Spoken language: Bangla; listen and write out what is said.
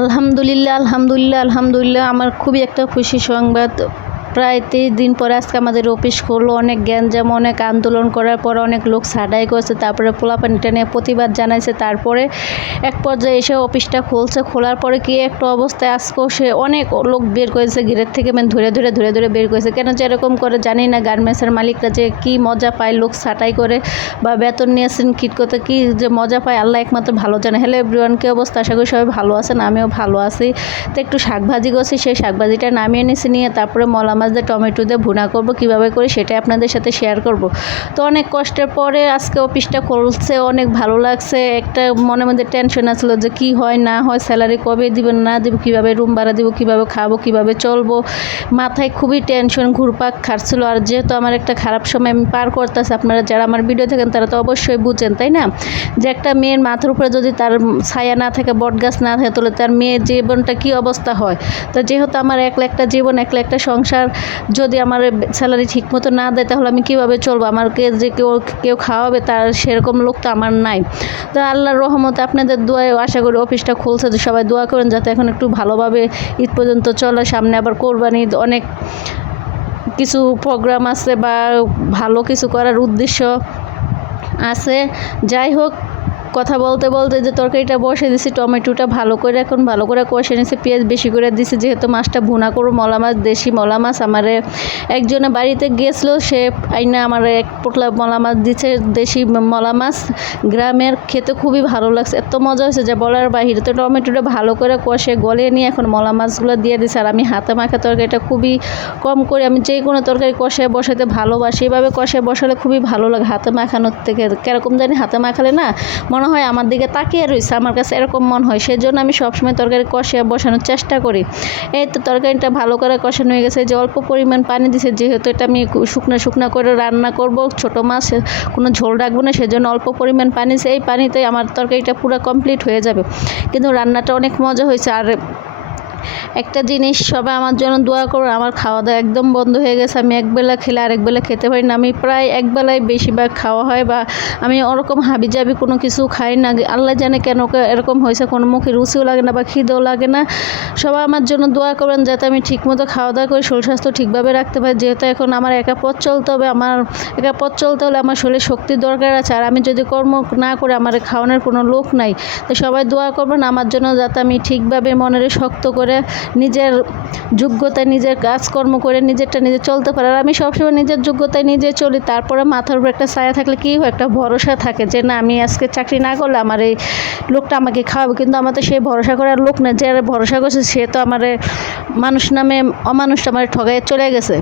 আলহামদুলিল্লাহ, আলহামদুলিল্লাহ, আলহামদুলিল্লাহ। আমার খুবই একটা খুশি সংবাদ। প্রায় 23 দিন পরে আজকে আমাদের অফিস খুললো। অনেক গ্যাঞ্জাম, অনেক আন্দোলন করার পর অনেক লোক ছাঁটাই করেছে, তারপরে পোলাপানিটা নিয়ে প্রতিবাদ জানাইছে, তারপরে এক পর্যায়ে এসে অফিসটা খুলছে। খোলার পরে কি একটা অবস্থায় আজকেও সে অনেক লোক বের করেছে গেটের থেকে, মানে ধরে ধরে ধরে ধরে বের করেছে। কেন যে এরকম করে জানি না। গার্মেন্টসের মালিকরা যে কি মজা পায় লোক ছাঁটাই করে বা বেতন নিয়েছেন কিট করতে, কি যে মজা পায় আল্লাহ একমাত্র ভালো জানে। হ্যালো এভরিওয়ান, কি অবস্থা? আশা করি সবাই ভালো আছেন, আমিও ভালো আছি। তো একটু শাকভাজি করছি, সেই শাকভাজিটা নামিয়ে নিয়েছি, নিয়ে তারপরে মলা মাছ দিয়ে টমেটো দিয়ে ভুনা করবো। কীভাবে করি সেটাই আপনাদের সাথে শেয়ার করব। তো অনেক কষ্টের পরে আজকে অফিসটা খুলছে, অনেক ভালো লাগছে। একটা মনের মধ্যে টেনশন আসলো যে কি হয় না হয়, স্যালারি কবে দিবেন না দেবো, কীভাবে রুম ভাড়া দিব, কীভাবে খাবো, কীভাবে চলবো, মাথায় খুবই টেনশন ঘুরপাক খাচ্ছিল। আর যেহেতু আমার একটা খারাপ সময় আমি পার করতেছি, আপনারা যারা আমার ভিডিও থাকেন তারা তো অবশ্যই বুঝেন, তাই না? যে একটা মেয়ের মাথার উপরে যদি তার ছায়া না থাকে, বটগাছ না থাকে, তাহলে তার মেয়ের জীবনটা কী অবস্থা হয়। তো যেহেতু আমার একলা একটা জীবন, একলা একটা সংসার, যদি আমার স্যালারি ঠিক মতো না দেয় তাহলে আমি কীভাবে চলবো? আমাকে যে কেউ খাওয়াবে তার সেরকম লোক তো আমার নাই। তো আল্লাহর রহমতে আপনাদের দোয়ায় আশা করি অফিসটা খুলছে। যে সবাই দোয়া করেন যাতে এখন একটু ভালোভাবে ঈদ পর্যন্ত চলে। সামনে আবার কোরবানি ঈদ, অনেক কিছু প্রোগ্রাম আছে বা ভালো কিছু করার উদ্দেশ্য আছে। যাই হোক, কথা বলতে বলতে যে তরকারিটা বসে দিছি, টমেটোটা ভালো করে এখন ভালো করে কষে নিয়েছি, পেঁয়াজ বেশি করে দিছি, যেহেতু মাছটা ভুনা করবো। মলা মাছ, দেশি মলা মাছ। আমার একজনে বাড়িতে গেছিলো, সে আইনা আমার এক পোটলা মলা মাছ দিচ্ছে, দেশি মলা মাছ, গ্রামের। খেতে খুবই ভালো লাগছে, এত মজা হয়েছে যা বলার বাহিরে। তো টমেটোটা ভালো করে কষে গলিয়ে নিয়ে এখন মলা মাছগুলো দিয়ে দিছি। আর আমি হাতে মাখা তরকারিটা খুবই কম করে, আমি যে কোনো তরকারি কষে বসাতে ভালোবাসি, এভাবে কষে বসালে খুবই ভালো লাগে হাতে মাখানোর থেকে। কেরকম জানি হাতে মাখালে না মনে হয় আমার দিকে তাকিয়ে রয়েছে, আমার কাছে এরকম মনে হয়। সেই জন্য আমি সবসময় তরকারি কষিয়ে বসানোর চেষ্টা করি। এই তো তরকারিটা ভালো করে কষানো হয়ে গেছে। যে অল্প পরিমাণ পানি দিছে, যেহেতু এটা আমি শুকনো শুকনো করে রান্না করব, ছোটো মাছ, কোনো ঝোল রাখবো না, সেজন্য অল্প পরিমাণ পানি দিছে। এই পানিতে আমার তরকারিটা পুরো কমপ্লিট হয়ে যাবে। কিন্তু রান্নাটা অনেক মজা হয়েছে। আর একটা জিনিস, সবাই আমার জন্য দোয়া করো। আমার খাওয়া দাওয়া একদম বন্ধ হয়ে গেছে। আমি একবেলা খেলে আরেকবেলা খেতে পারি না। আমি প্রায় একবেলায় বেশিরভাগ খাওয়া হয়, বা আমি ওরকম হাবিজাবি কোনো কিছু খাই না। আল্লাহ জানে কেন এরকম হয়েছে, কোনো মুখে রুচিও লাগে না বা খিদেও লাগে না। সবাই আমার জন্য দোয়া করেন যাতে আমি ঠিকমতো খাওয়া দাওয়া করে শরীর স্বাস্থ্য ঠিকভাবে রাখতে পারি। যেহেতু এখন আমার একা পথ চলতে হবে, আমার একা পথ চলতে হলে আমার শরীরে শক্তির দরকার আছে। আর আমি যদি কর্ম না করে, আমার খাওয়ানোর কোনো লোক নাই। তো সবাই দোয়া করবেন আমার জন্য যাতে আমি ঠিকভাবে মনের শক্ত করে নিজের যোগ্যতায় নিজের কাজকর্ম করে নিজেরটা নিজে চলতে পারে। আর আমি সবসময় নিজের যোগ্যতায় নিজে চলি। তারপরে মাথার উপর একটা ছায়া থাকলে কী হয়, একটা ভরসা থাকে যে না, আমি আজকে চাকরি না করলে আমার এই লোকটা আমাকে খাওয়াবে। কিন্তু আমার তো সেই ভরসা করার লোক না। যে ভরসা করছে সে তো আমার মানুষ নামে অমানুষটা আমার ঠগাইয়ে চলে গেছে।